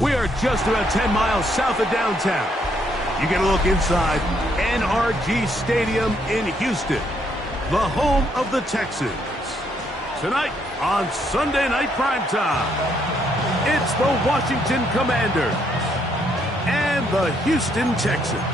We are just about 10 miles south of downtown. You get a look inside NRG Stadium in Houston, the home of the Texans. Tonight on Sunday Night Primetime, it's the Washington Commanders and the Houston Texans.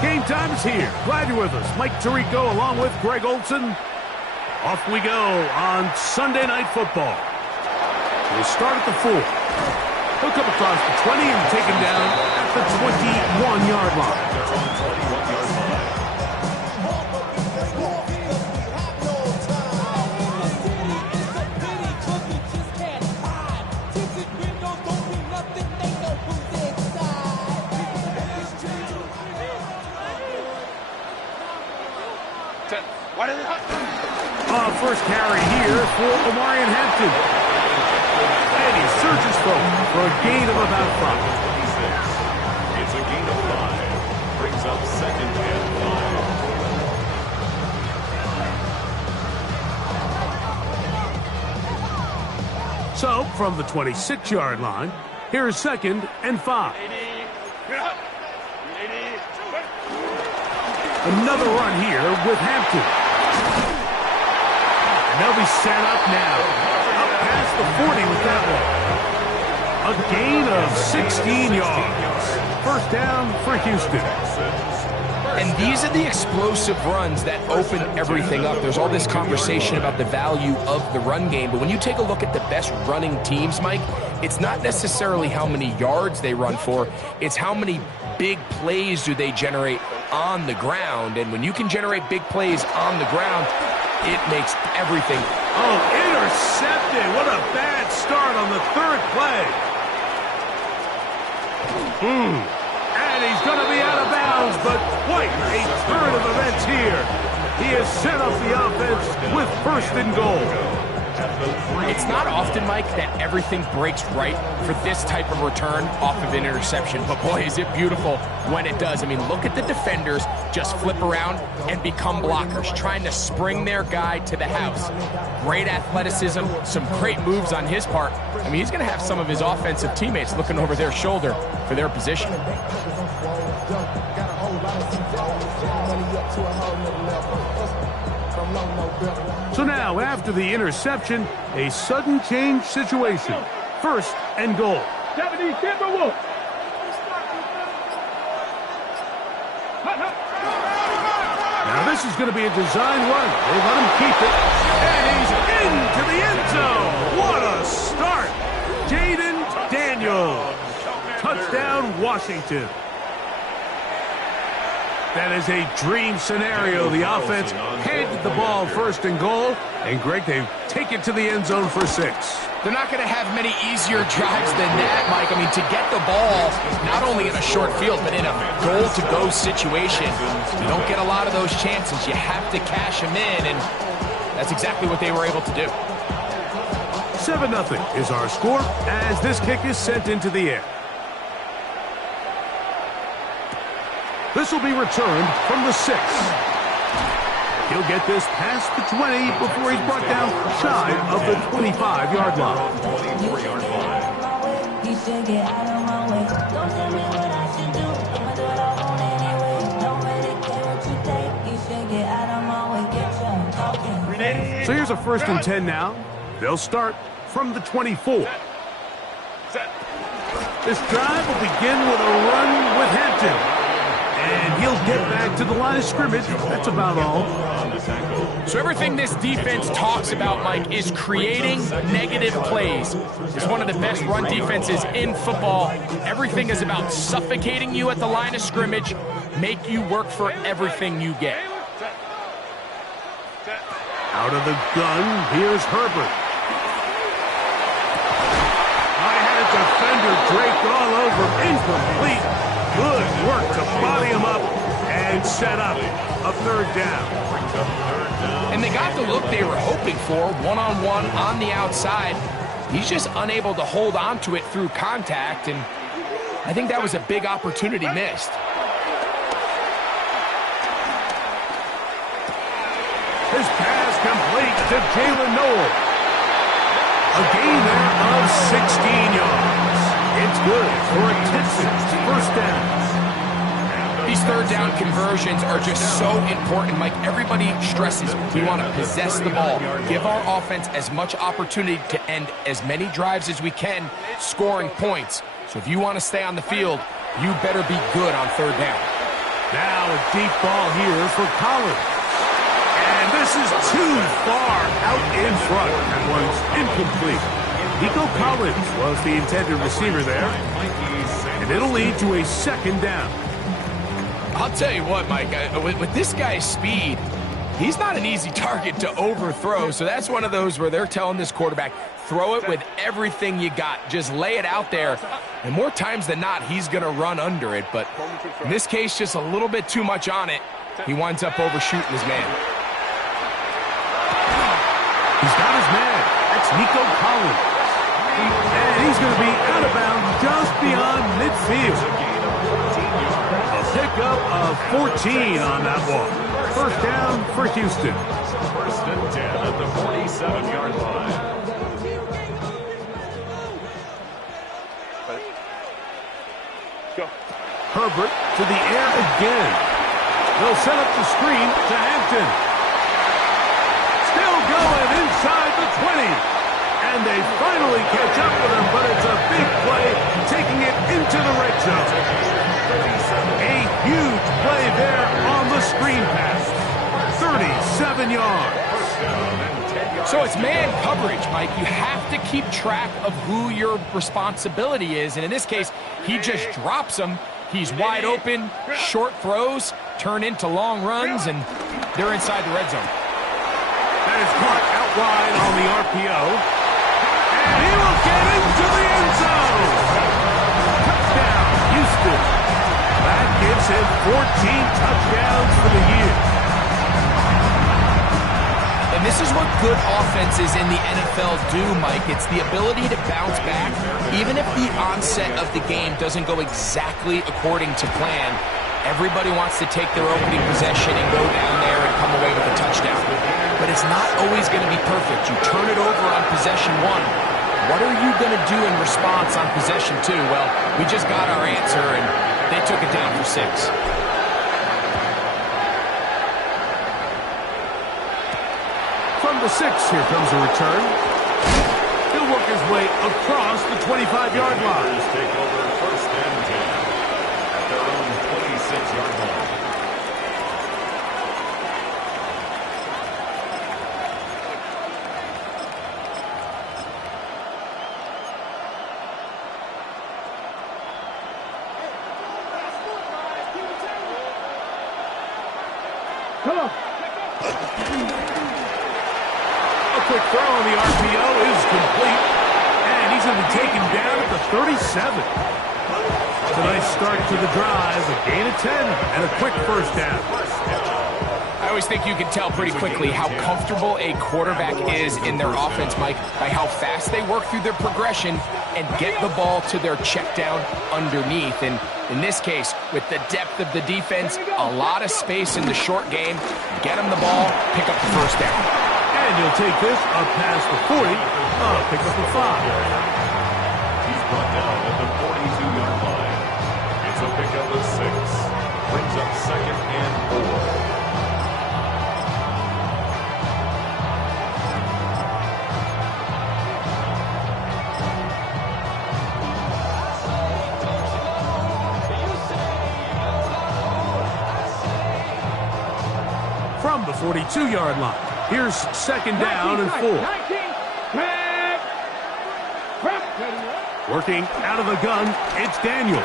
Game time is here. Glad you're with us. Mike Tirico along with Greg Olson. Off we go on Sunday Night Football. We'll start at the 4. He'll come across the 20 and take him down at the 21-yard line. First carry here for Omarion Hampton. And he surges forward for a gain of about 5. It's a gain of 5. Brings up 2nd and 5. So, from the 26-yard line, here's 2nd and 5. Another run here with Hampton. They'll be set up now. Up past the 40 with that one. A gain of 16 yards. First down for Houston. And these are the explosive runs that open everything up. There's all this conversation about the value of the run game, but when you take a look at the best running teams, Mike, it's not necessarily how many yards they run for, it's how many big plays do they generate on the ground. And when you can generate big plays on the ground, it makes everything. Oh, intercepted. What a bad start on the 3rd play. And he's going to be out of bounds, but quite a turn of events here. He has set up the offense with 1st and goal. It's not often, Mike, that everything breaks right for this type of return off of an interception, but boy, is it beautiful when it does. I mean, look at the defenders just flip around and become blockers, trying to spring their guy to the house. Great athleticism, some great moves on his part. I mean, he's going to have some of his offensive teammates looking over their shoulder for their position. So now, after the interception, a sudden change situation. 1st and goal. Now this is going to be a design run. They let him keep it. And he's into the end zone. What a start. Jaden Daniels. Touchdown, Washington. That is a dream scenario. The offense handed the ball 1st and goal. And Greg, they take it to the end zone for 6. They're not going to have many easier drives than that, Mike. I mean, to get the ball, not only in a short field, but in a goal-to-go situation, you don't get a lot of those chances. You have to cash them in, and that's exactly what they were able to do. 7-0 is our score as this kick is sent into the air. This will be returned from the 6. He'll get this past the 20 before he's brought down shy of the 25-yard line. 23-yard line. So here's a 1st and 10 now. They'll start from the 24. This drive will begin with a run with Hampton. And he'll get back to the line of scrimmage. That's about all. So everything this defense talks about, Mike, is creating negative plays. It's one of the best run defenses in football. Everything is about suffocating you at the line of scrimmage, make you work for everything you get. Out of the gun, here's Herbert. I had a defender draped all over, incomplete. Good work to body him up and set up a 3rd down. And they got the look they were hoping for, one-on-one on the outside. He's just unable to hold on to it through contact, and I think that was a big opportunity missed. His pass complete to Jalen Noel. A gain there of 16 yards. It's good for a Texans first down. These third down conversions are just so important, Mike. Everybody stresses we want to possess the ball, give our offense as much opportunity to end as many drives as we can, scoring points. So if you want to stay on the field, you better be good on third down. Now a deep ball here for Collins. And this is too far out in front. That one's incomplete. Nico Collins was the intended receiver there. And it'll lead to a second down. I'll tell you what, Mike, with this guy's speed, he's not an easy target to overthrow. So that's one of those where they're telling this quarterback, throw it with everything you got. Just lay it out there. And more times than not, he's going to run under it. But in this case, just a little bit too much on it. He winds up overshooting his man. He's got his man. That's Nico Collins. And he's going to be out of bounds just beyond midfield. A pickup of 14 on that one. First down for Houston. First and 10 at the 47-yard line. Herbert to the air again. They'll set up the screen to Hampton. Still going inside the 20. And they finally catch up with him, but it's a big play, taking it into the red zone. A huge play there on the screen pass. 37 yards. So it's man coverage, Mike. You have to keep track of who your responsibility is. And in this case, he just drops him. He's wide open, short throws, turn into long runs, and they're inside the red zone. That is caught out wide on the RPO. And he will get into the end zone. Touchdown, Houston. That gives him 14 touchdowns for the year. And this is what good offenses in the NFL do, Mike. It's the ability to bounce back. Even if the onset of the game doesn't go exactly according to plan, everybody wants to take their opening possession and go down there and come away with a touchdown. But it's not always going to be perfect. You turn it over on possession one. What are you going to do in response on possession two? Well, we just got our answer, and they took it down for 6. From the 6, here comes a return. He'll work his way across the 25-yard line. Take over first and 10 at their own 26-yard line. Come on. Quick throw on the RPO is complete, and he's going to be taken down at the 37. It's a nice start to the drive, a gain of 10, and a quick first down. I always think you can tell pretty quickly how comfortable a quarterback is in their offense, Mike, by how fast they work through their progression and get the ball to their check down underneath. And in this case, with the depth of the defense, a lot of space in the short game, get them the ball, pick up the first down. And he'll take this up past the 40, pick up the 5. He's brought down at the 42-yard line. It's a pickup of 6. Brings up second and 4. From the 42-yard line. Here's second down and 4. Working out of the gun, it's Daniels.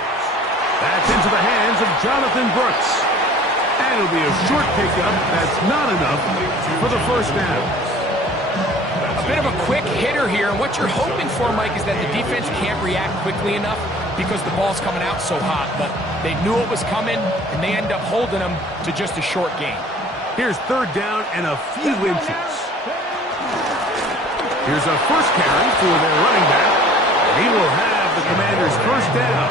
That's into the hands of Jonathan Brooks. And it'll be a short pickup. That's not enough for the first down. A bit of a quick hitter here, and what you're hoping for, Mike, is that the defense can't react quickly enough because the ball's coming out so hot. But they knew it was coming, and they end up holding them to just a short gain. Here's third down and a few inches. Here's a first carry for their running back. He will have the Commanders' first down.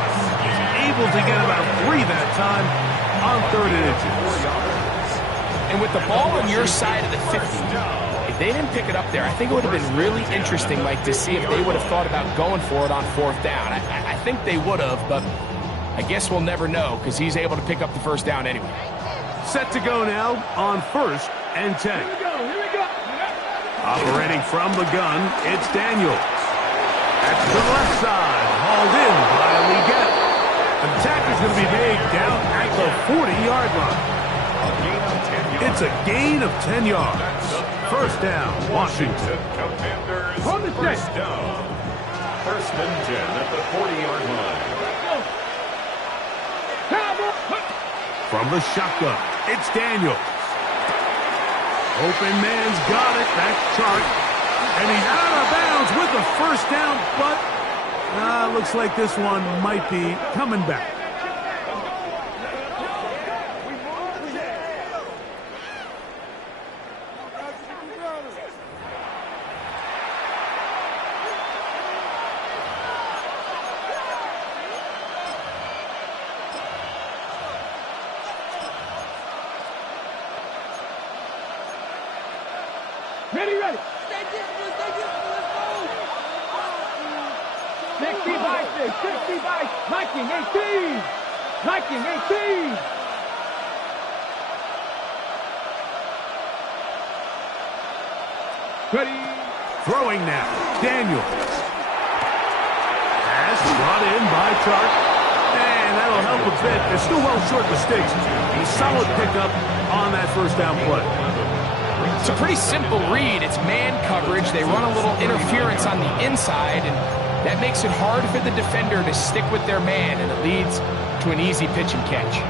able to get about 3 that time on 3rd and inches. And with the ball on your side of the 50, if they didn't pick it up there, I think it would have been really interesting, Mike, to see if they would have thought about going for it on 4th down. I think they would have, but I guess we'll never know because he's able to pick up the 1st down anyway. Set to go now on 1st and 10. Here we go. Operating from the gun, it's Daniels. That's to the left side, hauled in by Leggett. The tacker's going to be made down at the 40-yard line. It's a gain of 10 yards. 1st down, Washington. Commanders, Hold it first down. 1st and 10 at the 40-yard line. From the shotgun, it's Daniels. Open man's got it. That's Chark. And he's out of bounds with the 1st down, but looks like this one might be coming back. Ready. 60 by Viking 18. Viking 18. Ready. Throwing now, Daniels. Pass brought in by Chark. And that'll help a bit. They're still well short the sticks. A solid pickup on that 1st down play. It's a pretty simple read. It's man coverage. They run a little interference on the inside, and that makes it hard for the defender to stick with their man, and it leads to an easy pitch and catch.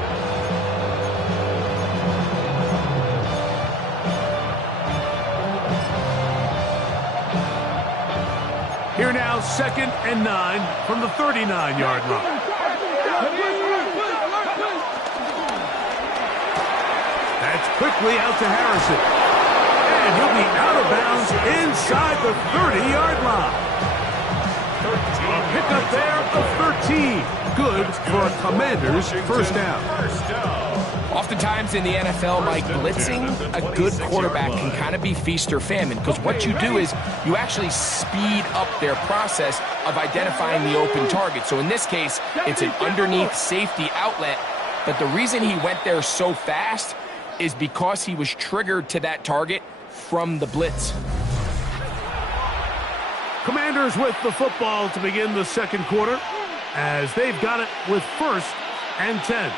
Here now, 2nd and 9 from the 39-yard line. That's quickly out to Harrison. And he'll be out of bounds inside the 30-yard line. A pickup there of 13. Good for a Commanders 1st down. Oftentimes in the NFL, Mike, blitzing a good quarterback can kind of be feast or famine, because what you do is you actually speed up their process of identifying the open target. So in this case, it's an underneath safety outlet, but the reason he went there so fast is because he was triggered to that target from the blitz. Commanders with the football to begin the 2nd quarter as they've got it with 1st and 10.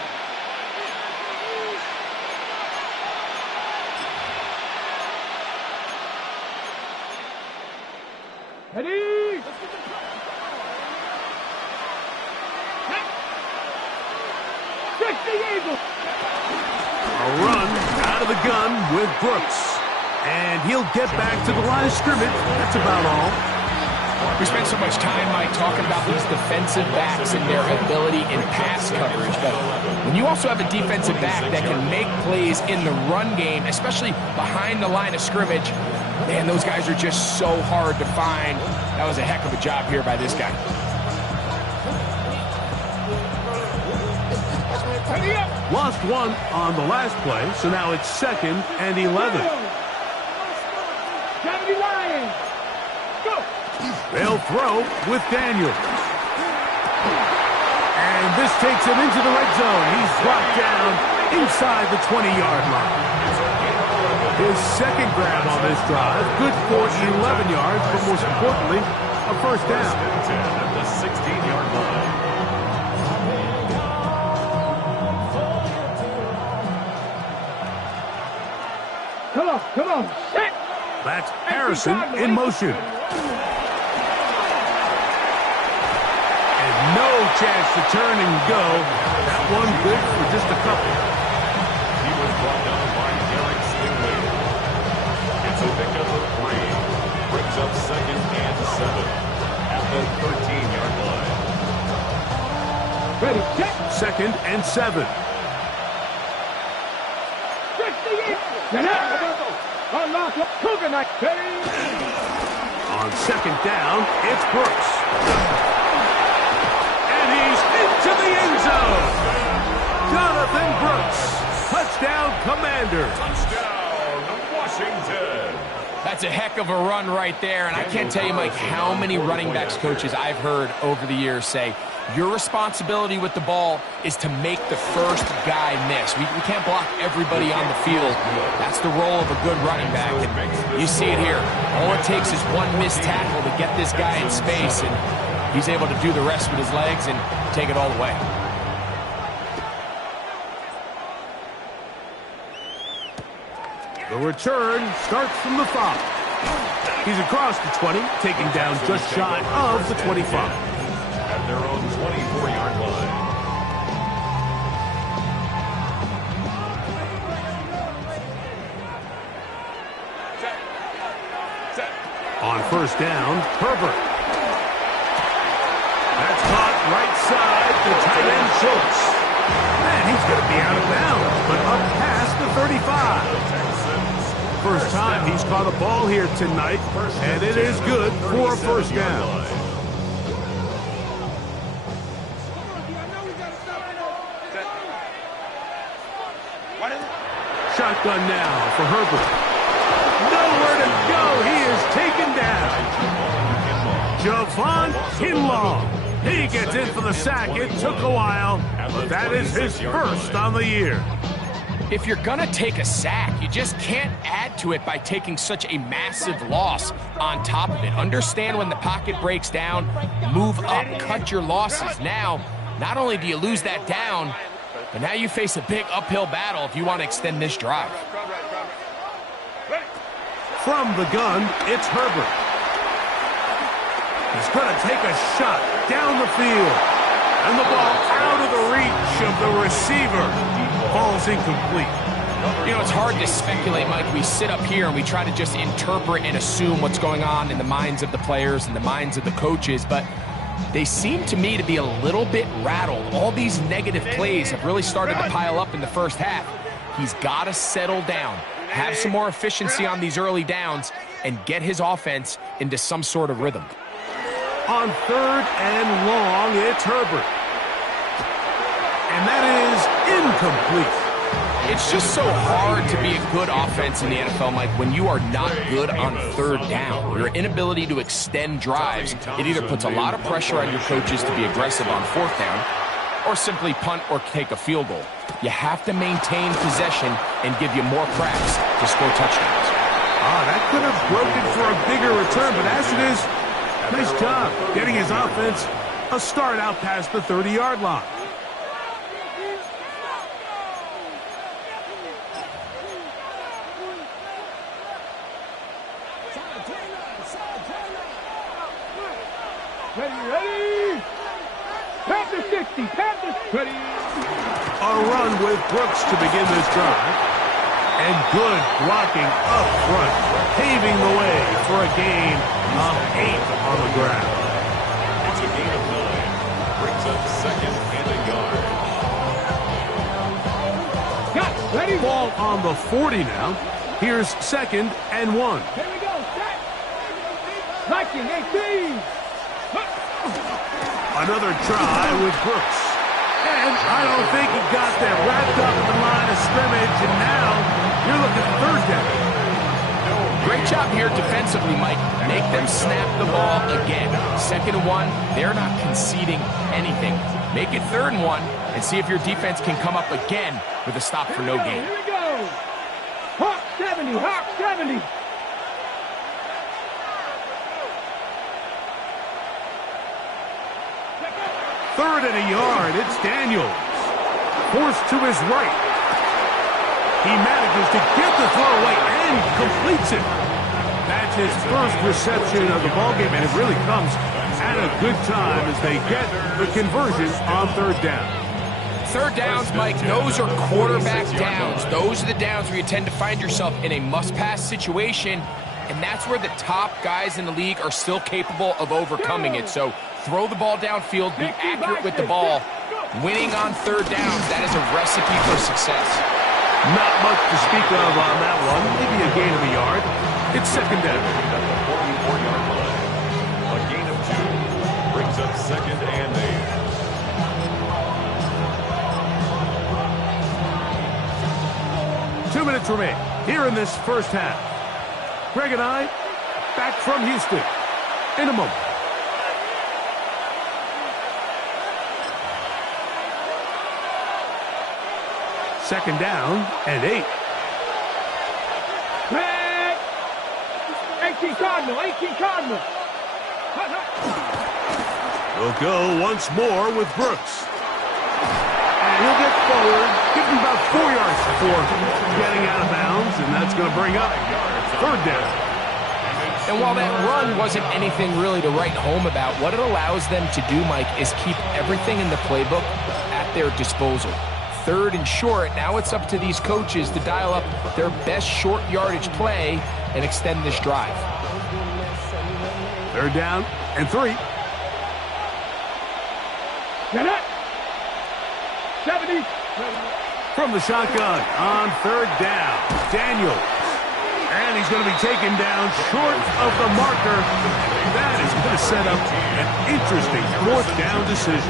Ready. 60 Eagles. A run out of the gun with Brooks. And he'll get back to the line of scrimmage. That's about all. We spent so much time, Mike, talking about these defensive backs and their ability in pass coverage. But when you also have a defensive back that can make plays in the run game, especially behind the line of scrimmage, man, those guys are just so hard to find. That was a heck of a job here by this guy. Lost one on the last play, so now it's 2nd and 11. 70 Lions. Go. They'll throw with Daniels. And this takes him into the red zone. He's brought down inside the 20-yard line. His 2nd grab on this drive, good for 11 yards, but most importantly, a 1st down. At the 16-yard line. Come on. Set. That's Harrison in motion. And no chance to turn and go. That one good for just a couple. He was brought down by Derek Stingley. It's a pickup of 3. Brings up 2nd and 7 at the 13-yard line. Ready. Check. 2nd and 7. 68. Cougar night. On 2nd down, it's Brooks. And he's into the end zone. Commanders. Touchdown, Washington. That's a heck of a run right there, and I can't tell you, Mike, how many running backs coaches I've heard over the years say, your responsibility with the ball is to make the first guy miss. We can't block everybody on the field. That's the role of a good running back, and you see it here. All it takes is one missed tackle to get this guy in space, and he's able to do the rest with his legs and take it all the way. The return starts from the 5. He's across the 20, taken down just shy of the 25. At their own 24-yard line. On first down, Herbert. That's caught right side, the tight end Schultz. Man, he's going to be out of bounds, but up past the 35. First time he's caught a ball here tonight, and it is good for a first down. Shotgun now for Herbert. Nowhere to go. He is taken down. Javon Kinlaw. He gets in for the sack. It took a while, but that is his first on the year. If you're going to take a sack, you just can't add to it by taking such a massive loss on top of it. Understand when the pocket breaks down, move up, cut your losses. Now, not only do you lose that down, but now you face a big uphill battle if you want to extend this drive. From the gun, it's Herbert. He's going to take a shot down the field. And the ball out of the reach of the receiver. Ball's incomplete. You know, it's hard to speculate, Mike. We sit up here and we try to just interpret and assume what's going on in the minds of the players and the minds of the coaches, but they seem to me to be a little bit rattled. All these negative plays have really started to pile up in the first half. He's got to settle down, have some more efficiency on these early downs, and get his offense into some sort of rhythm. On third and long, it's Herbert. And that is incomplete. It's just so hard to be a good offense in the NFL, Mike, when you are not good on third down. Your inability to extend drives, it either puts a lot of pressure on your coaches to be aggressive on fourth down or simply punt or take a field goal. You have to maintain possession and give you more cracks to score touchdowns. That could have broken for a bigger return, but as it is, nice job getting his offense a start out past the 30-yard line. Ready? Panther 60, Panthers ready. A run with Brooks to begin this drive. And good blocking up front, paving the way for a gain of 8 on the ground. It's a gain of 9. Brings up second and a yard. Got it. Ready? Ball on the 40 now. Here's second and 1. Here we go. Set. Viking 18. Another try with Brooks. And I don't think he got there. Wrapped up in the line of scrimmage, and now you're looking at third down. Great job here defensively, Mike. Make them snap the ball again. Second and 1, they're not conceding anything. Make it third and 1 and see if your defense can come up again with a stop for no gain. Here we go. Hawk 70, Hawk 70. Third and a yard, it's Daniels. Forced to his right. He manages to get the throw away and completes it. That's his first reception of the ballgame, and it really comes at a good time as they get the conversion on third down. Third downs, Mike, those are quarterback downs. Those are the downs where you tend to find yourself in a must-pass situation, and that's where the top guys in the league are still capable of overcoming it. So throw the ball downfield, be accurate with the ball. Winning on third downs, that is a recipe for success. Not much to speak of on that one. Maybe a gain of a yard. It's second down. At the 44-yard line. A gain of 2 brings up second and 8. 2 2 minutes remain here in this first half. Greg and I back from Houston in a moment. Second down and 8. Red! 18 Cardinal, 18 Cardinal. We'll go once more with Brooks. And he'll get forward, give him about 4 yards before getting out of bounds, and that's going to bring up third down. And while that run wasn't anything really to write home about, what it allows them to do, Mike, is keep everything in the playbook at their disposal. Third and short, now it's up to these coaches to dial up their best short yardage play and extend this drive. Third down and 3. Get it! 70. From the shotgun on third down, Daniels. And he's going to be taken down short of the marker. That is going to set up an interesting fourth down decision.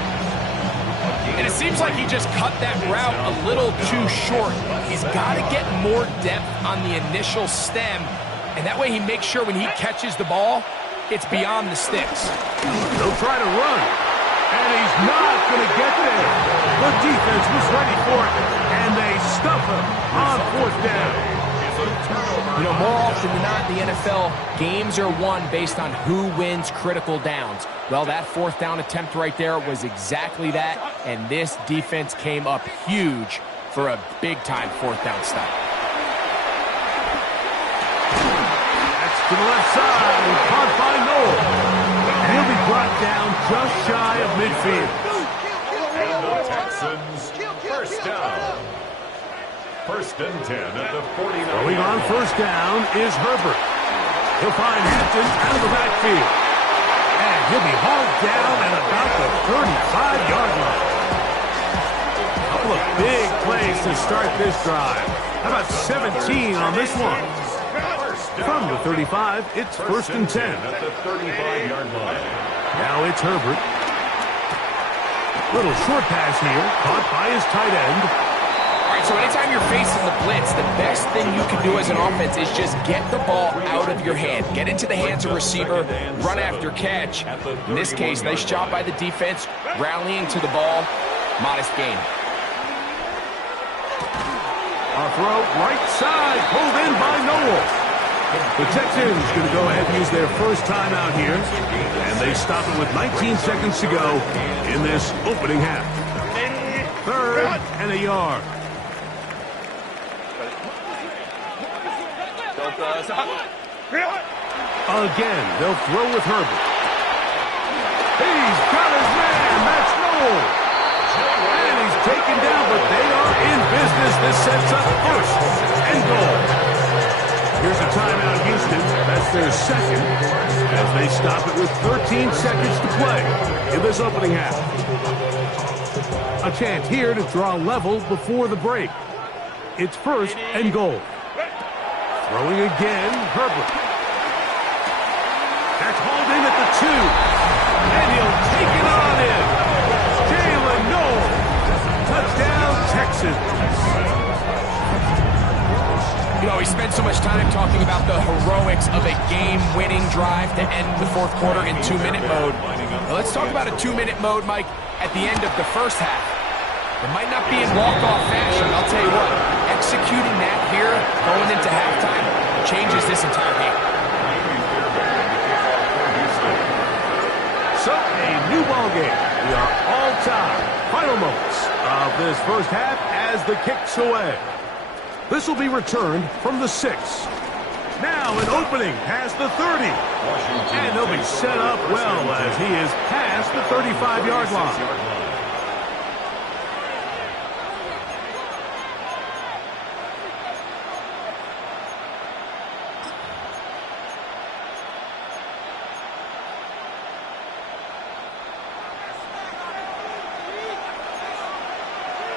And it seems like he just cut that route a little too short. He's got to get more depth on the initial stem, and that way he makes sure when he catches the ball, it's beyond the sticks. He'll try to run, and he's not going to get there. The defense was ready for it, and they stuff him on fourth down. You know, more often than not in the NFL, games are won based on who wins critical downs. Well, that fourth down attempt right there was exactly that, and this defense came up huge for a big-time fourth down stop. That's to the left side, caught by Noel. And he'll be brought down just shy of midfield. And the Texans, first down. First and 10 at the 49. Going on first down is Herbert. He'll find Hampton out of the backfield. And he'll be hauled down at about the 35-yard line. A couple of big plays to start this drive. How about 17 on this one? From the 35, it's first and 10. At the 35-yard line. Now it's Herbert. Little short pass here, caught by his tight end. All right, so anytime you're facing the blitz, the best thing you can do as an offense is just get the ball out of your hand. Get into the hands of receiver, run after catch. In this case, nice job by the defense, rallying to the ball. Modest gain. A throw right side, pulled in by Noel. The Texans going to go ahead and use their first timeout here. And they stop it with 19 seconds to go in this opening half. Third and a yard. Again, they'll throw with Herbert. He's got his man. That's Noel. And he's taken down, but they are in business. This sets up first and goal. Here's a timeout, Houston. That's their second as they stop it with 13 seconds to play in this opening half. A chance here to draw level before the break. It's first and goal. Throwing again, Herbert. That's hauled in at the 2. And he'll take it on in. Jalen Noel. Touchdown, Texans. You know, we spent so much time talking about the heroics of a game-winning drive to end the fourth quarter in 2-minute mode. Now let's talk about a 2-minute mode, Mike, at the end of the first half. It might not be in walk-off fashion, I'll tell you what. Executing that here, going into halftime, changes this entire game. So, a new ball game. We are all tied. Final moments of this first half as the kick's away. This will be returned from the 6. Now an opening past the 30. And they'll be set up well as he is past the 35-yard line.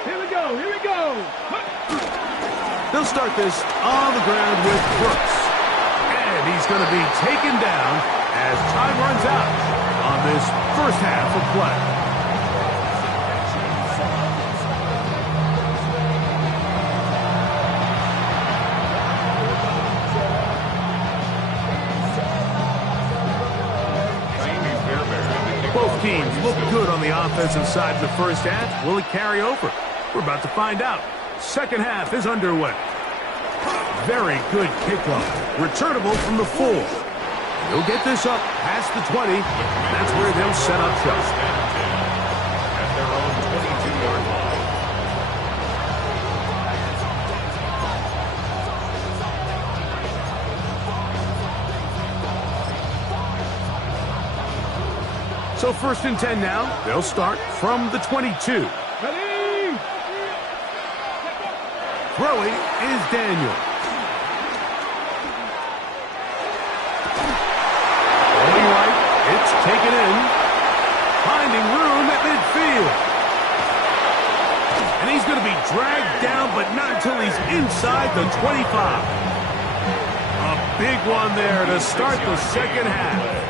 Here we go. They'll start this on the ground with Brooks. And he's going to be taken down as time runs out on this first half of play. teams look good on the offensive side in the first half. Will it carry over? We're about to find out. Second half is underway. Very good kickoff. Returnable from the 4. He'll get this up past the 20. That's where they'll set up shop. At their own 22-yard line. So 1st and 10 now. They'll start from the 22. Ready? Throwing is Daniel. Going right. It's taken in. Finding room at midfield. And he's going to be dragged down, but not until he's inside the 25. A big one there to start the second half.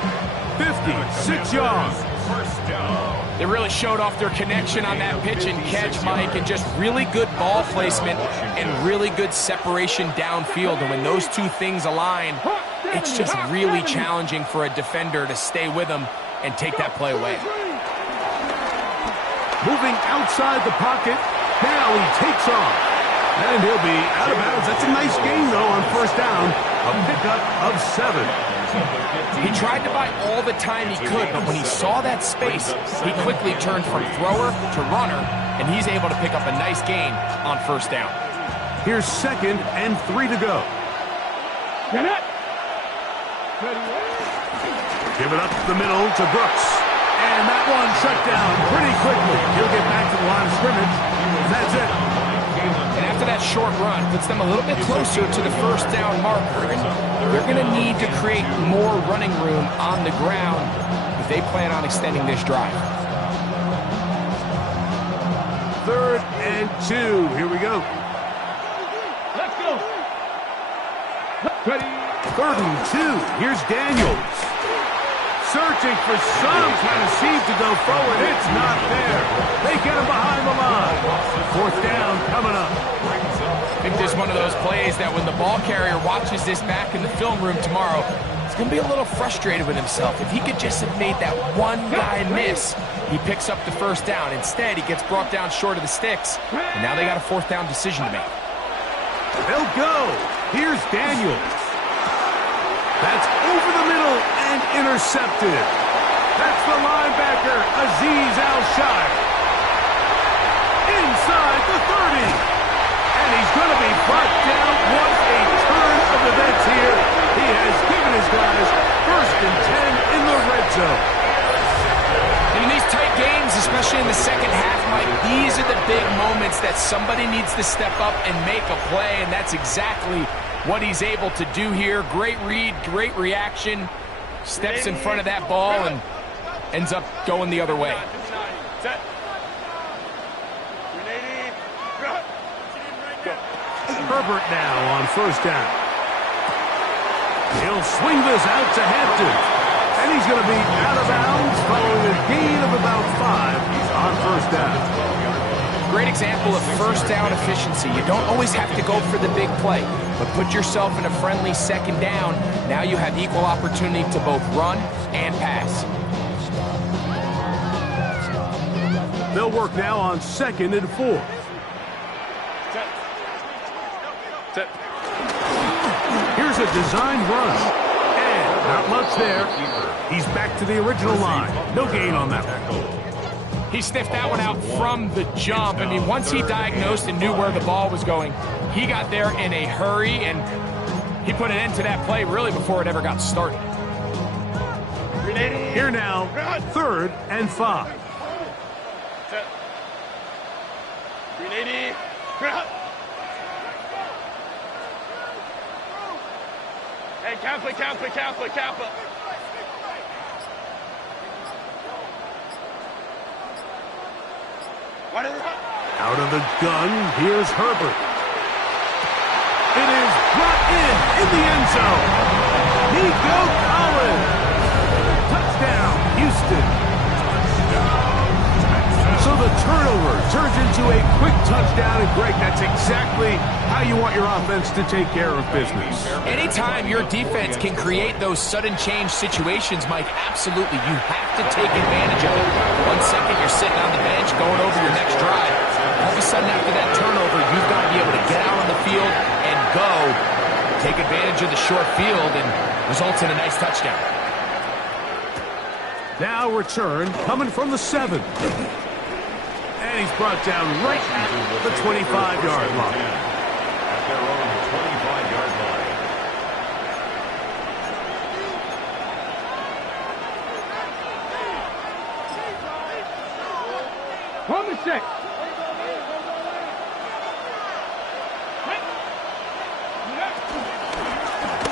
56 yards. First down. They really showed off their connection on that pitch and catch, Mike, and just really good ball placement and really good separation downfield. And when those two things align, it's just really challenging for a defender to stay with them and take that play away. Moving outside the pocket. Now he takes off. And he'll be out of bounds. That's a nice gain, though, on first down. A pickup of 7. He tried to buy all the time he could, but when he saw that space, he quickly turned from thrower to runner, and he's able to pick up a nice gain on first down. Here's 2nd and 3 to go. Get it. Give it up the middle to Brooks. And that one shut down pretty quickly. He'll get back to the line of scrimmage. And that's it. And after that short run, puts them a little bit closer to the first down marker. And they're going to need to create more running room on the ground if they plan on extending this drive. 3rd and 2. Here we go. Let's go. Ready? 3rd and 2. Here's Daniels. Searching for some kind of seed to go forward. It's not there. They get him behind the line. 4th down coming up. I think there's one of those plays that when the ball carrier watches this back in the film room tomorrow, he's going to be a little frustrated with himself. If he could just have made that one guy miss, he picks up the first down. Instead, he gets brought down short of the sticks, and now they got a 4th down decision to make. They'll go. Here's Daniels. That's over the middle and intercepted. That's the linebacker, Azeez Al-Shire. Inside the 30. And he's going to be brought down. What a turn of events here. He has given his guys 1st and 10 in the red zone. And in these tight games, especially in the second half, Mike, these are the big moments that somebody needs to step up and make a play, and that's exactly what he's able to do here. Great read, great reaction. Steps in front of that ball and ends up going the other way. Herbert now on first down. He'll swing this out to Hampton. And he's going to be out of bounds following a gain of about 5 on first down. Great example of first down efficiency. You don't always have to go for the big play, but put yourself in a friendly second down. Now you have equal opportunity to both run and pass. They'll work now on 2nd and 4. Here's a design run. And not much there. He's back to the original line. No gain on that one. He sniffed that one out from the jump. I mean, once he diagnosed and knew where the ball was going, he got there in a hurry, and he put an end to that play really before it ever got started. Here now, 3rd and 5. Hey, Kappa. Out of the gun, here's Herbert. It is brought in the end zone. Nico Collins. Touchdown, Houston. So the turnover turns into a quick touchdown. And Greg, that's exactly how you want your offense to take care of business. Anytime your defense can create those sudden change situations, Mike, absolutely, you have to take advantage of it. 1 second, you're sitting on the bench going over your next drive. All of a sudden, after that turnover, you've got to be able to get out on the field and go, take advantage of the short field, and results in a nice touchdown. Now return coming from the 7. And he's brought down right at the 25-yard line. At their own 25-yard line. From the 6.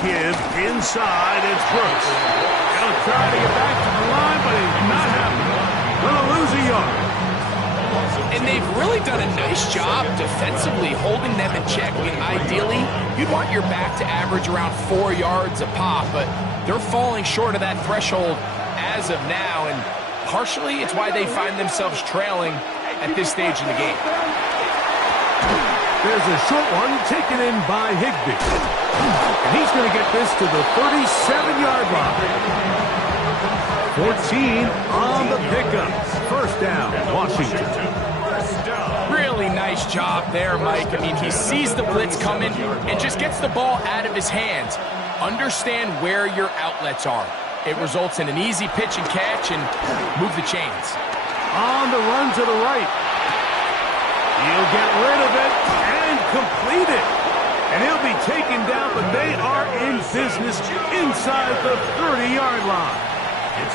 Give inside, it's Brooks. He'll try to get back to the line, but he's not happening. Gonna lose a yard. And they've really done a nice job defensively holding them in check. I mean, ideally, you'd want your back to average around 4 yards a pop, but they're falling short of that threshold as of now, and partially it's why they find themselves trailing at this stage in the game. There's a short one taken in by Higbee. And he's going to get this to the 37-yard line. 14 on the pickup. First down, Washington. Really nice job there, Mike. I mean, he sees the blitz coming and just gets the ball out of his hands. Understand where your outlets are. It results in an easy pitch and catch and move the chains. On the run to the right. He'll get rid of it and complete it. And he'll be taken down, but they are in business inside the 30-yard line. It's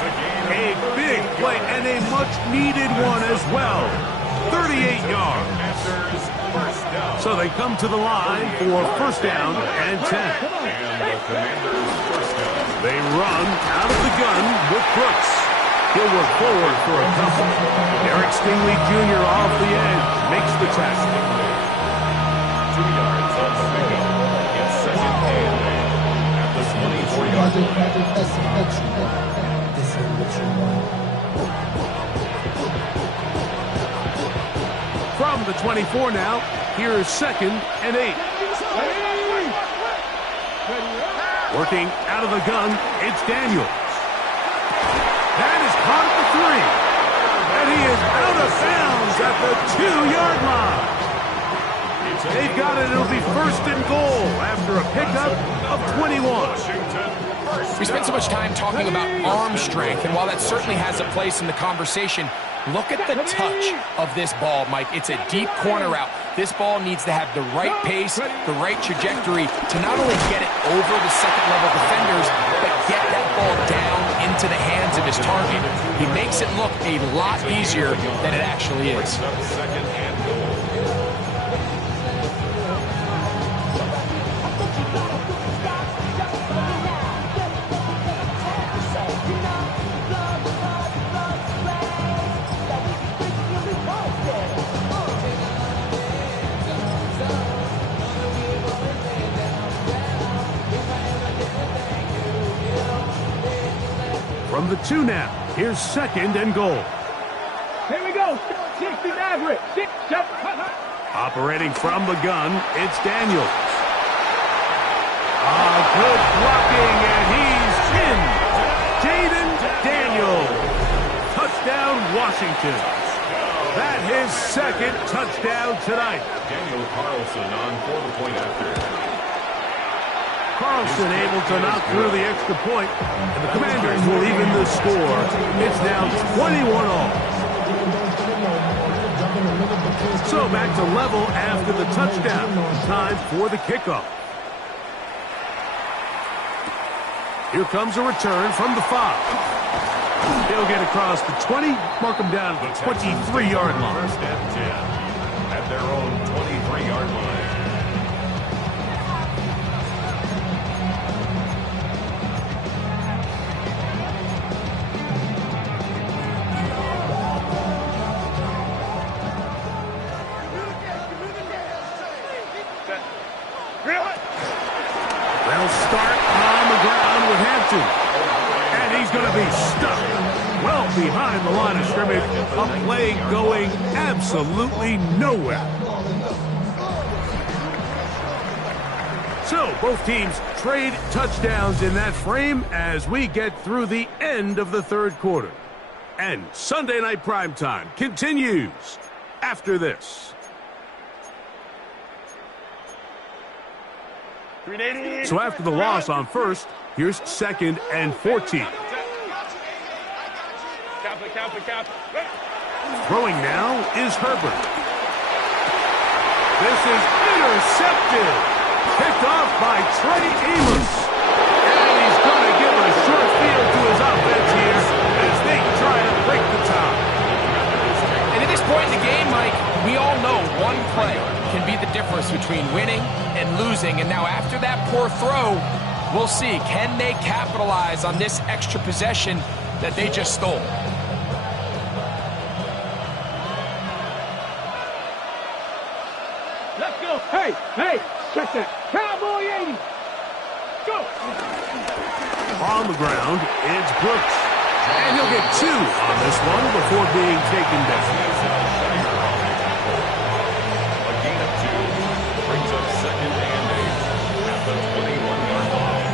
A big play and a much-needed one as well. 38 yards. So they come to the line for first down and 10. They run out of the gun with Brooks. He'll work forward for a couple. Derek Stingley Jr. off the edge makes the tackle. 2 yards on the pickup. It's second and 8 at the 24-yard line. From the 24 now, here is second and 8. Working out of the gun, it's Daniels. That is caught at the 3. And he is out of bounds at the 2-yard line. They've got it. It'll be first and goal after a pickup of 21. We spent so much time talking about arm strength, and while that certainly has a place in the conversation, look at the touch of this ball, Mike. It's a deep corner route. This ball needs to have the right pace, the right trajectory to not only get it over the second-level defenders, but get that ball down into the hands of his target. He makes it look a lot easier than it actually is. Second and goal. From the 2 now, here's second and goal. Here we go. 60 Maverick. 6, 7. Operating from the gun, it's Daniels. Good blocking, and he's in. Jaden Daniels. Touchdown, Washington. That his second touchdown tonight. Daniel Carlson on for the point after. Carlson able to knock through the extra point, and the Commanders will even the score. It's now 21 all. So back to level after the touchdown. Time for the kickoff. Here comes a return from the 5. He'll get across the 20, mark him down at the 23-yard line. First and 10 at their own 23-yard line. They'll start on the ground with Hampton. And he's going to be stuck. well behind the line of scrimmage. A play going absolutely nowhere. So both teams trade touchdowns in that frame as we get through the end of the third quarter. And Sunday Night Primetime continues after this. So after the loss on first, here's 2nd and 14. Throwing now is Herbert. This is intercepted. Picked off by Trey Amos. And he's going to give a short field to his offense here as they try to break the tie. And at this point in the game, Mike, we all know one play can be the difference between winning and losing. And now after that poor throw, we'll see, can they capitalize on this extra possession that they just stole? Let's go. Hey, hey, check that. Cowboy 80. Go. On the ground, it's Brooks. And he'll get 2 on this one before being taken down. A gain of 2 brings up 2nd and 8 at the 21-yard line.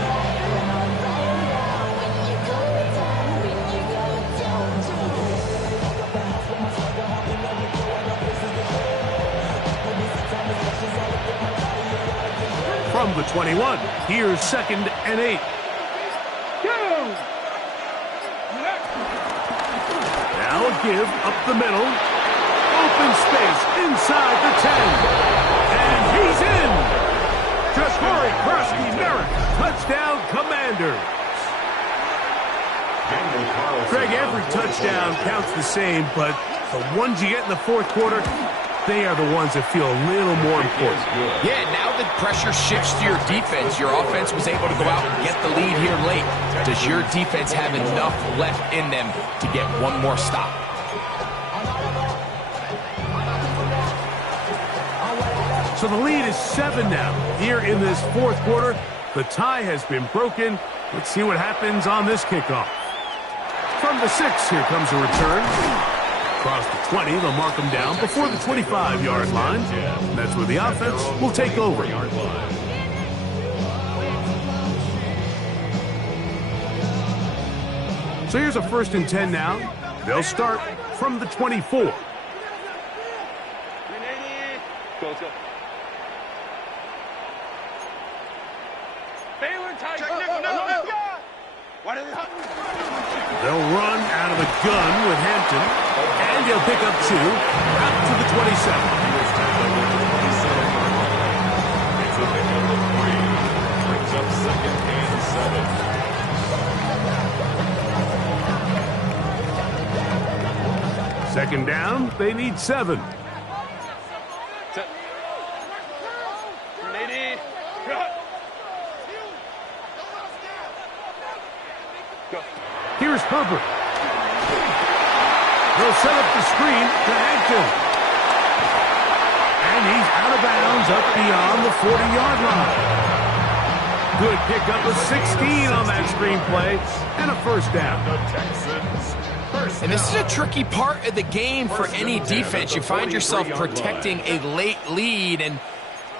From the 21, here's 2nd and 8. Now a give up the middle. Open space inside the 10. And he's in. Ja'Cory Krosky-Merritt, touchdown Commanders. Greg, every touchdown counts the same, but the ones you get in the fourth quarter, they are the ones that feel a little more important. Yeah, now the pressure shifts to your defense. Your offense was able to go out and get the lead here late. Does your defense have enough left in them to get one more stop? So the lead is 7 now. Here in this fourth quarter, the tie has been broken. Let's see what happens on this kickoff. From the 6, here comes a return. Across the 20, they'll mark them down before the 25-yard line. That's where the offense will take over. So here's a 1st and 10 now. They'll start from the 24. Go, go. They'll run out of the gun with Hampton, and he'll pick up 2 out to the 27. It's a pickup of 3. Brings up 2nd and 7. Second down, they need 7. Here's Herbert. They'll set up the screen to Hampton. And he's out of bounds up beyond the 40-yard line. Good pickup of 16 on that screen play and a 1st down. And this is a tricky part of the game for any defense. You find yourself protecting a late lead, and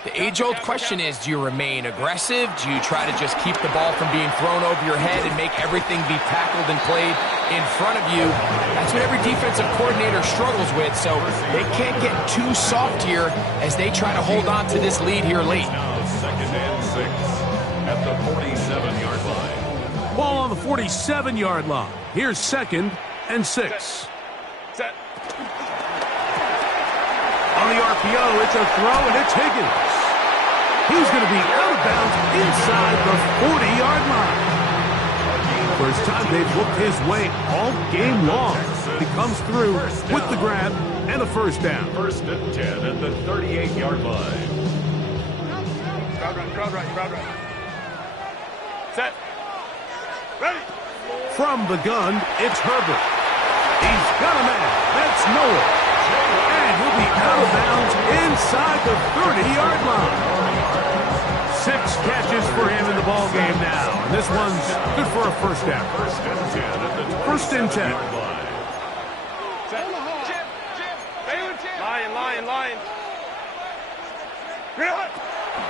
the age-old question is, do you remain aggressive? Do you try to just keep the ball from being thrown over your head and make everything be tackled and played in front of you? That's what every defensive coordinator struggles with, so they can't get too soft here as they try to hold on to this lead here late. Now 2nd and 6 at the 47-yard line. Ball on the 47-yard line. Here's 2nd and 6. Set. On the RPO, it's a throw, and it's Higgins. He's going to be out of bounds inside the 40-yard line. First time they've looked his way all game long. He comes through with the grab and a 1st down. 1st and 10 at the 38-yard line. Crowd right. Set. Ready. From the gun, it's Herbert. He's got a man. That's Noah. And he'll be out of bounds inside the 30-yard line. 6 catches for him in the ballgame now. And this one's good for for a first down. First and 10. Lion.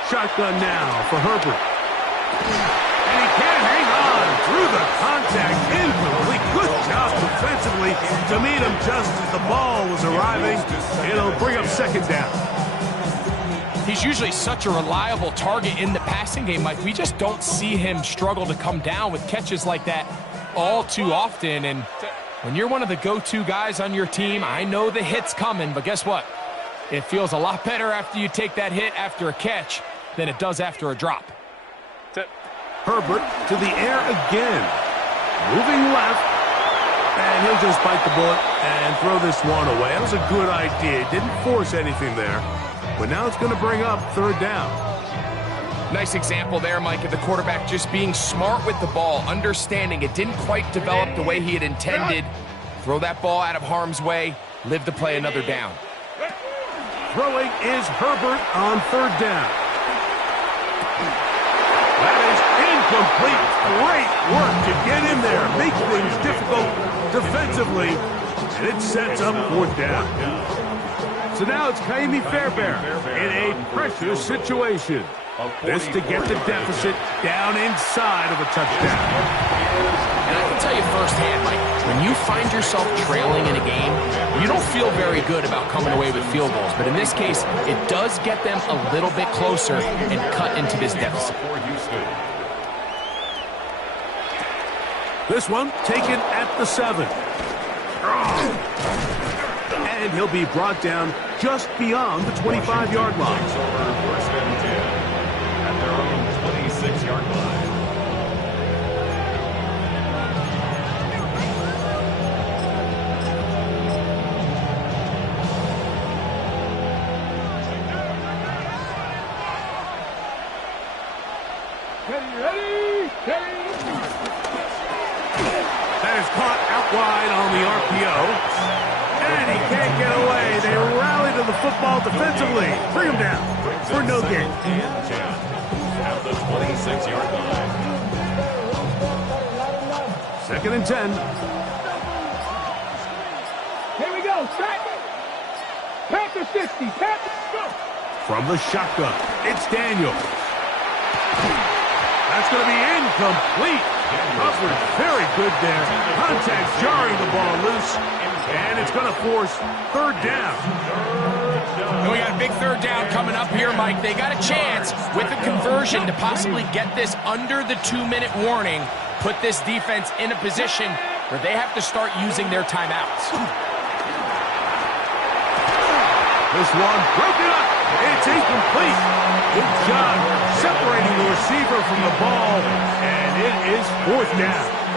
Shotgun now for Herbert. And he can't hang on through the contact. Incomplete. Good job defensively to meet him just as the ball was arriving. It'll bring up second down. He's usually such a reliable target in the passing game, Mike. We just don't see him struggle to come down with catches like that all too often. And when you're one of the go-to guys on your team, I know the hit's coming, but guess what? It feels a lot better after you take that hit after a catch than it does after a drop. Herbert to the air again. Moving left. And he'll just bite the bullet and throw this one away. That was a good idea. Didn't force anything there. But now it's going to bring up third down. Nice example there, Mike, of the quarterback just being smart with the ball, understanding it didn't quite develop the way he had intended. Throw that ball out of harm's way, live to play another down. Throwing is Herbert on third down. That is incomplete. Great work to get in there. Make things difficult defensively. And it sets up fourth down. So now it's Ka'imi Fairbairn in a pressure situation. This to get the deficit down inside of a touchdown. And I can tell you firsthand, Mike, when you find yourself trailing in a game, you don't feel very good about coming away with field goals. But in this case, it does get them a little bit closer and cut into this deficit. This one taken at the 7. And he'll be brought down just beyond the 25-yard line. First and 10 at their own 26-yard line. Ready. That is caught out wide on the RPO. And he can't get away. They rally to the football defensively. Bring him down for no gain. At the 26-yard line. Second and 10. Here we go. Set. Panthers 50. Panthers go. From the shotgun, it's Daniel. That's going to be incomplete. Coverage very good there. Contact jarring the ball loose. And it's going to force third down. And we got a big third down coming up here, Mike. They got a chance with a conversion to possibly get this under the 2-minute warning, put this defense in a position where they have to start using their timeouts. This one broken up. It's incomplete. Good job separating the receiver from the ball. And it is fourth down.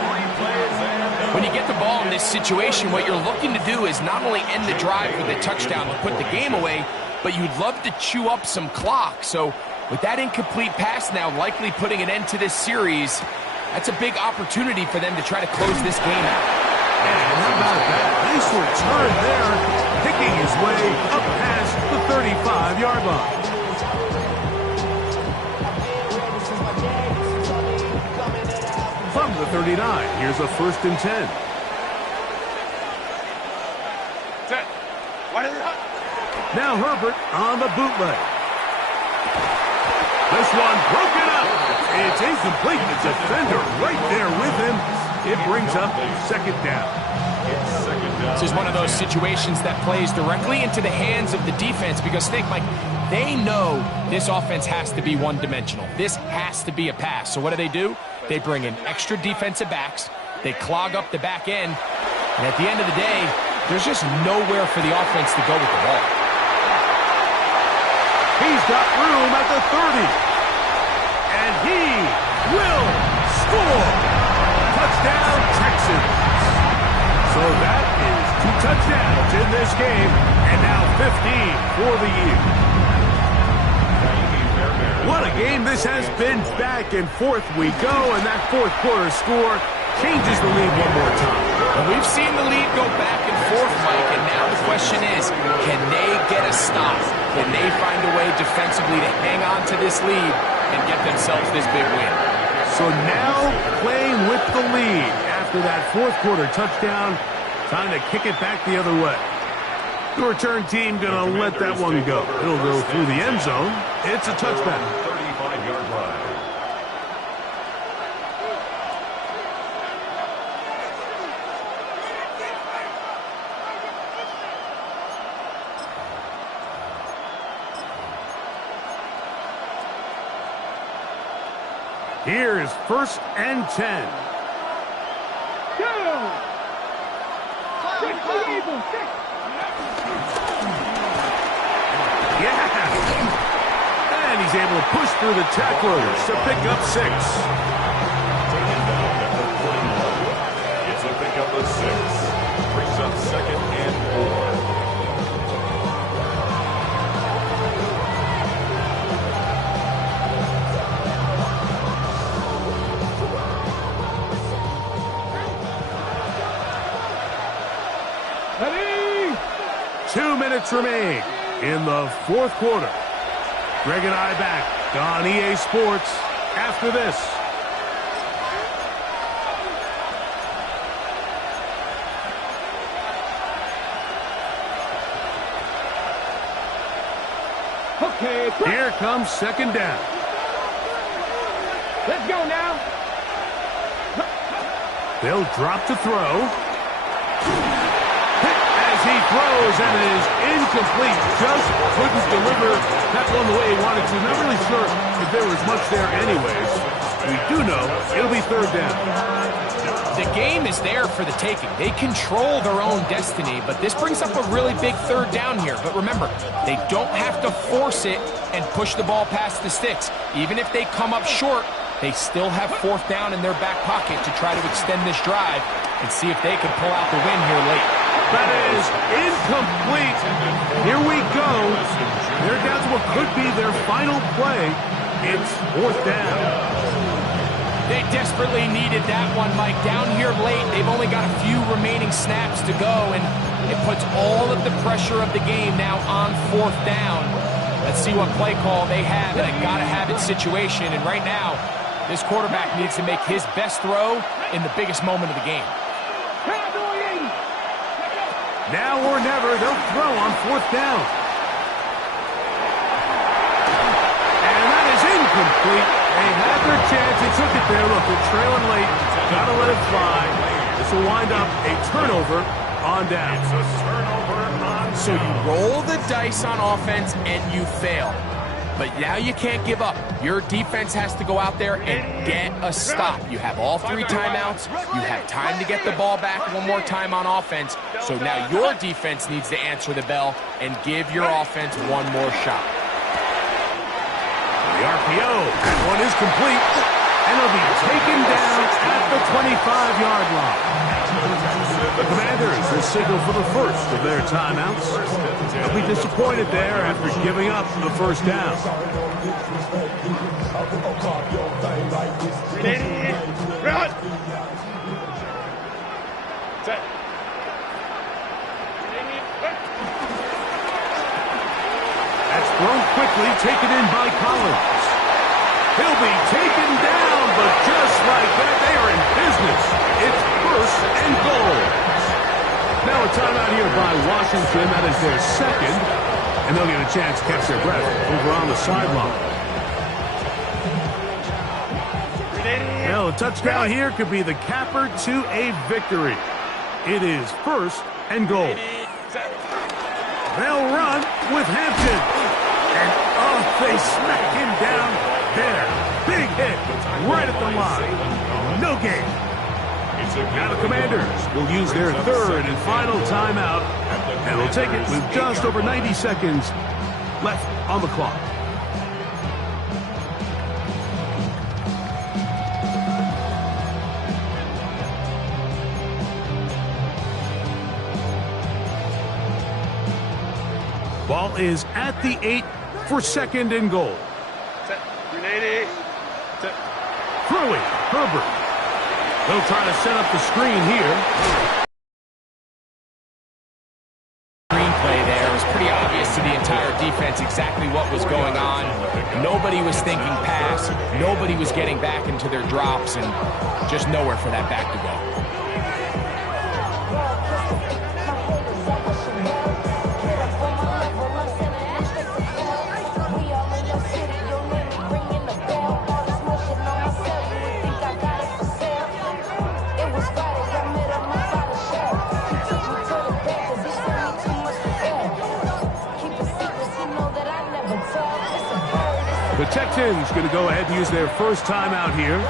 When you get the ball in this situation, what you're looking to do is not only end the drive with a touchdown to put the game away, but you'd love to chew up some clock. So with that incomplete pass now likely putting an end to this series, that's a big opportunity for them to try to close this game out. And how about that? Nice return there, picking his way up past the 35-yard line. From the 39, here's a first and 10. Now Herbert on the bootleg. This one broken up. It's incomplete. The defender right there with him. It brings up second down. This is one of those situations that plays directly into the hands of the defense because think, Mike, they know this offense has to be one-dimensional. This has to be a pass. So what do? They bring in extra defensive backs. They clog up the back end. And at the end of the day, there's just nowhere for the offense to go with the ball. He's got room at the 30. And he will score. Touchdown, Texans. So that is 2 touchdowns in this game. And now 15 for the year. What a game this has been. Back and forth we go, and that fourth quarter score changes the lead one more time. Well, we've seen the lead go back and forth, Mike, and now the question is, can they get a stop? Can they find a way defensively to hang on to this lead and get themselves this big win? So now playing with the lead after that fourth quarter touchdown. Time to kick it back the other way. The return team going to let that one go. It'll go through the end zone. It's a touchback. 35-yard line. Here's 1st and 10. Yeah! And he's able to push through the tacklers to pick up 6. Taken down at the 41. It's a pickup of 6. Brings up 2nd and 4. Ready? 2 minutes remain in the fourth quarter. Greg and I back on EA Sports after this. Okay. Here comes 2nd down. Let's go now. They'll drop to throw. As he throws, and it is incomplete. Just couldn't deliver that one the way he wanted to. Not really sure if there was much there anyways. We do know it'll be 3rd down. The game is there for the taking. They control their own destiny, but this brings up a really big 3rd down here. But remember, they don't have to force it and push the ball past the sticks. Even if they come up short, they still have 4th down in their back pocket to try to extend this drive and see if they can pull out the win here late. That is incomplete. Here we go. They're down to what could be their final play. It's 4th down. They desperately needed that one, Mike. Down here late, they've only got a few remaining snaps to go, and it puts all of the pressure of the game now on 4th down. Let's see what play call they have in a gotta-have-it situation, and right now, this quarterback needs to make his best throw in the biggest moment of the game. Now or never, they'll throw on 4th down. And that is incomplete. They had their chance. They took it there. Look, they're trailing late. Got to let it fly. This will wind up a turnover on down. It's a turnover on So you roll the dice on offense and you fail. But now you can't give up. Your defense has to go out there and get a stop. You have all 3 timeouts. You have time to get the ball back one more time on offense. So now your defense needs to answer the bell and give your offense one more shot. The RPO. That one is complete. And it'll be taken down at the 25-yard line. The Commanders will signal for the first of their timeouts. They'll be disappointed there after giving up the 1st down. Run. Set. That's thrown quickly, taken in by Collins. He'll be taken down, but just like that, they are in business. It's 1st and goal. Now a timeout here by Washington. That is their 2nd. And they'll get a chance to catch their breath over on the sideline. Well, a touchdown here could be the capper to a victory. It is 1st and goal. They'll run with Hampton. And, they smack him down there. Big hit right at the line. No gain. Now the Commanders will use their 3rd and final timeout, and they'll take it with just over 90 seconds left on the clock. Ball is at the 8 for 2nd and goal. Set. Grenade. Set. Throwing, Herbert. They'll try to set up the screen here. Screenplay there. It was pretty obvious to the entire defense exactly what was going on. Nobody was thinking pass. Nobody was getting back into their drops, and just nowhere for that back to go. The Texans going to go ahead and use their first timeout here.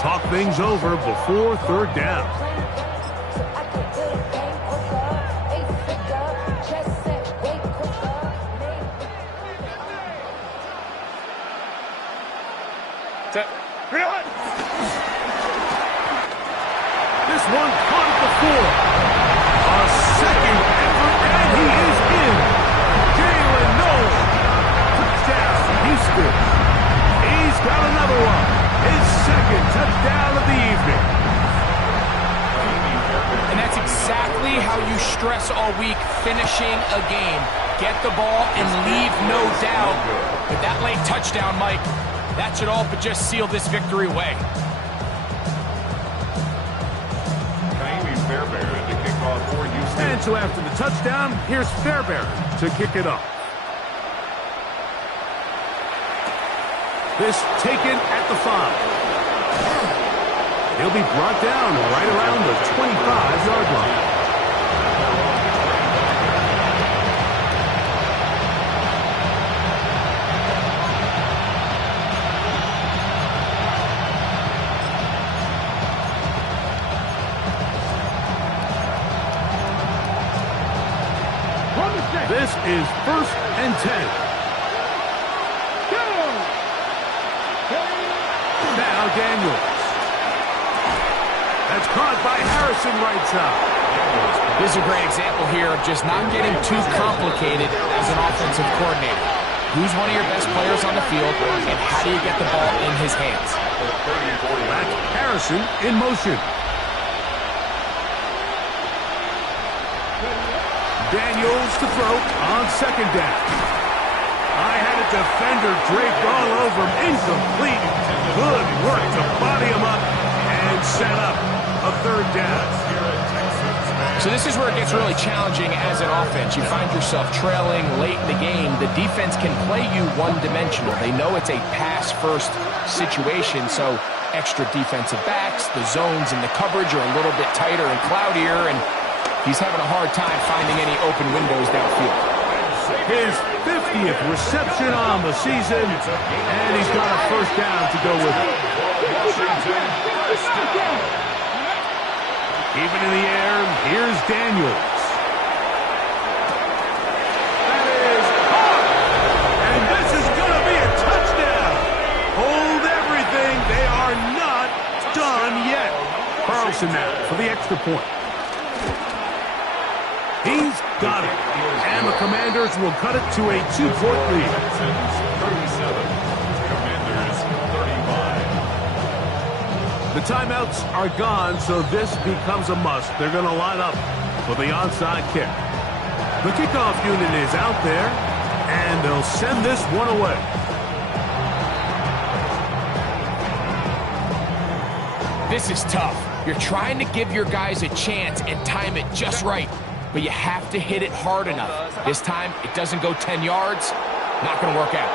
Talk things over before third down. This one caught at the 4. A second effort, and he is in. Jalen Noel. Touchdown, Houston. He's got another one. His second touchdown of the evening. And that's exactly how you stress all week, finishing a game. Get the ball and leave no doubt. But that late touchdown, Mike, that should all but just seal this victory away. And so after the touchdown, here's Fairbairn to kick it off. This taken at the 5. He'll be brought down right around the 25-yard line. This is 1st and 10. Now Daniels. That's caught by Harrison right side. This is a great example here of just not getting too complicated as an offensive coordinator. Who's one of your best players on the field, and how do you get the ball in his hands? That's Harrison in motion. Daniels to throw on 2nd down. I had a defender draped all over him. Incomplete. Good work to body him up and set up a 3rd down. So this is where it gets really challenging as an offense. You find yourself trailing late in the game. The defense can play you one-dimensional. They know it's a pass-first situation, so extra defensive backs, the zones and the coverage are a little bit tighter and cloudier, and he's having a hard time finding any open windows downfield. His 50th reception on the season, and he's got a 1st down to go with it. Keeping in the air, here's Daniels. That is caught! And this is going to be a touchdown! Hold everything, they are not done yet. Carlson now for the extra point. He's got it. And the Commanders will cut it to a 2-point lead. 37. Commanders 35. The timeouts are gone, so this becomes a must. They're going to line up for the onside kick. The kickoff unit is out there, and they'll send this one away. This is tough. You're trying to give your guys a chance and time it just right, but you have to hit it hard enough. This time, it doesn't go 10 yards. Not going to work out.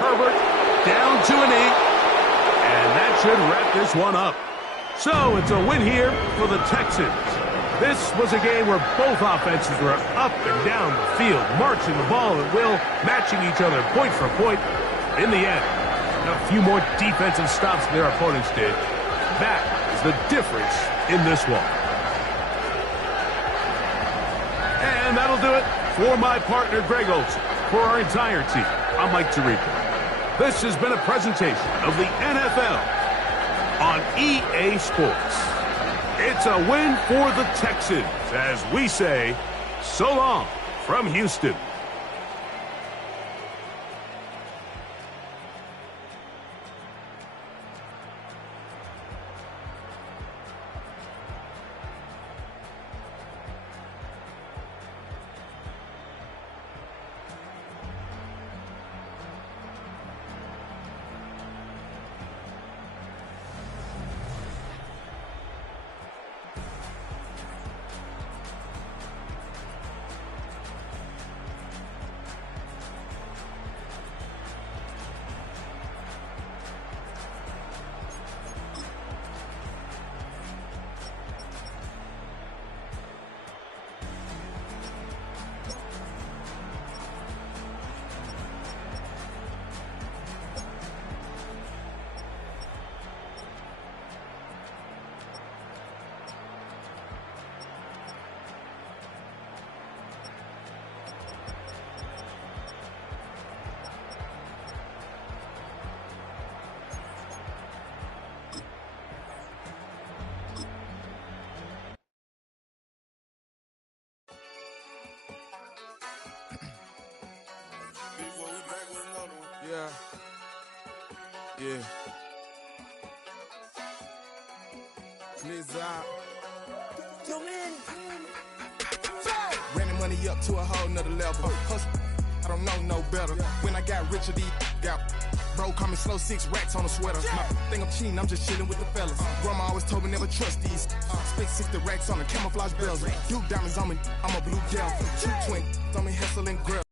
Herbert down to a knee, and that should wrap this one up. So it's a win here for the Texans. This was a game where both offenses were up and down the field, marching the ball at will, matching each other point for point. In the end, a few more defensive stops than their opponents did. That is the difference in this one. And that'll do it for my partner, Greg Olson. For our entire team, I'm Mike Tirico. This has been a presentation of the NFL on EA Sports. It's a win for the Texans as we say, so long from Houston. Yeah. Please out. Running money up to a whole nother level. Hustle, I don't know no better. When I got richer, these got bro, call me slow, 6 racks on a sweater. My think I'm cheating, I'm just chilling with the fellas. Grandma always told me never trust these. Spent 60 racks on the camouflage bells. Duke diamonds on me, I'm a blue gel. 2 twin on me, Hessel and Grill.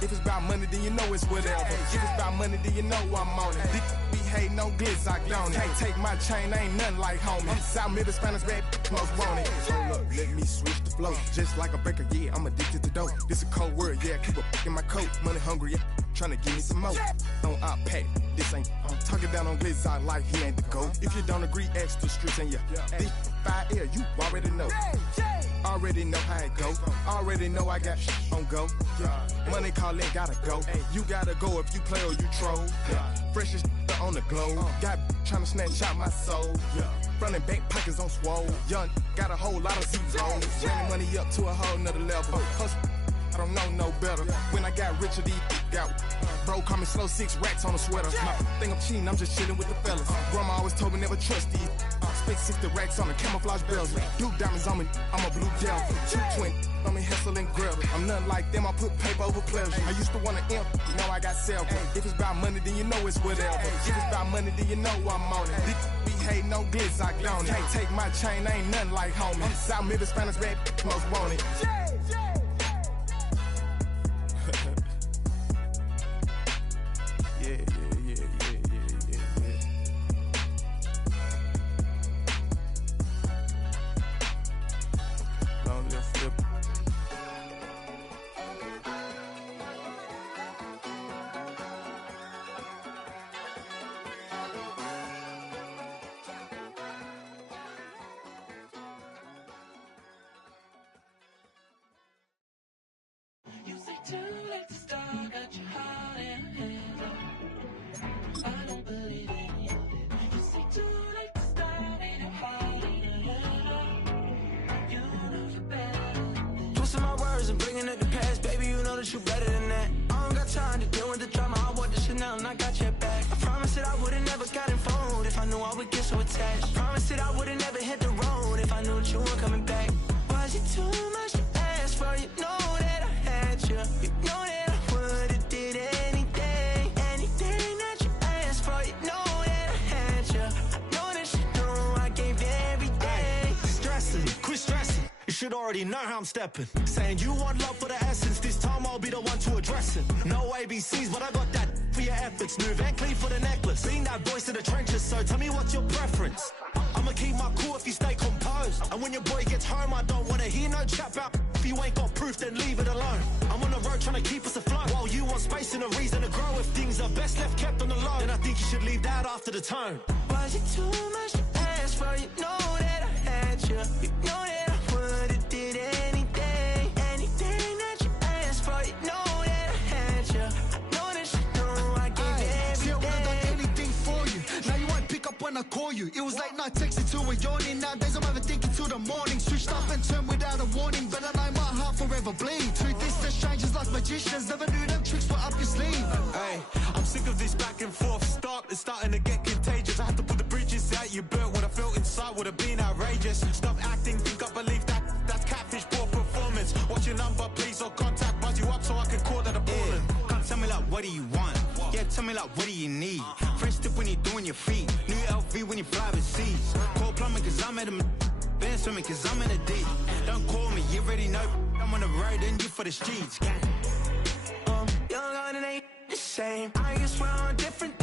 If it's about money, then you know it's whatever. If it's about money, then you know I'm on it. Be hate no glitz, I don't it. Can't take my chain, ain't nothing like homie. South Middle Spanish bad, most want it. Hold up, let me switch the flow. Just like a baker, yeah, I'm addicted to dope. This a cold word, yeah, keep a in my coat. Money hungry, yeah, trying to give me some more. On I pack, this ain't. I'm talking down on glitz, I like he ain't the goat. If you don't agree, ask the streets and this 5L, you already know. Already know how it go. Already know I got on go. Money calling, gotta go. You gotta go if you play or you troll. Freshest on the globe. Got trying to snatch out my soul. Running bank pockets on swole. Young, got a whole lot of zeros. Running money up to a whole nother level. Hustle, I don't know no better. When I got richer, these got bro, call me slow, 6 racks on a sweater. My think I'm cheating, I'm just chilling with the fellas. Grandma always told me never trust these. Spent 60 racks on the camouflage bells. Duke diamonds on me, I'm a blue gel. 2 twin on me, Hessel and Grill. I'm nothing like them, I put paper over pleasure. I used to want to imp, now I got self. If it's about money, then you know it's whatever. If it's about money, then you know I'm on it. Be hate no glitz, I don't it. Can't take my chain, ain't nothing like homie. South Middle Spanish bad, most want it. Too late to start, got your heart in hand. I don't believe any of it. You say too late to start, ain't no heart in your head. You know you're better than this. Twisting my words and bringing it to pass, baby, you know that you're better than that. I don't got time to deal with the drama, I want the Chanel and I got your back. I promised that I would've never got involved if I knew I would get so attached. I promised that I would've never hit the road if I knew that you weren't coming back. Was it too much to ask for? You know that I had you. You know that I would've did anything that you asked for. You know that I had you. I know that you know I gave everything. Ay, stressing, quit stressing. You should already know how I'm stepping. Saying you want love for the essence. This time I'll be the one to address it. No ABCs, but I got that for your efforts. New Van Cleef for the necklace. Being that voice in the trenches, so tell me what's your preference. I'ma keep my cool if you stay composed. And when your boy gets home, I don't wanna hear no chat about. If you ain't got proof, then leave it alone. I'm on the road trying to keep us afloat. While you want space and a reason to grow. If things are best left kept on the low, then I think you should leave that after the tone. Was it too much to ask for? You know that I had you. You know that I would've did anything that you asked for. You know that I had you. I know that you know I gave everything. See, I would've done anything for you. Now you won't pick up when I call you. It was late night texting till we're yawning. Nowadays I'm overthinking till the morning. Switched up and turned without a warning, but I know my heart forever bleed. Two distant strangers like magicians. Never knew them tricks were up your sleeve. Hey, I'm sick of this back and forth. It's starting to get contagious. I had to put the bridges out you burnt. What I felt inside would have been outrageous. Stop acting, think I believe that's catfish, poor performance. What's your number, please, or contact, buzz you up so I can call that a ballin'. Come tell me like, what do you want? Yeah, tell me like, what do you need? French tip when you're doing your feet. New LV when you fly overseas. Call plumbing cause I'm at a been swimming cause I'm in a deep. Don't call me, you already know. I'm on the road and you for the streets. Young and ain't the same. I guess we're on different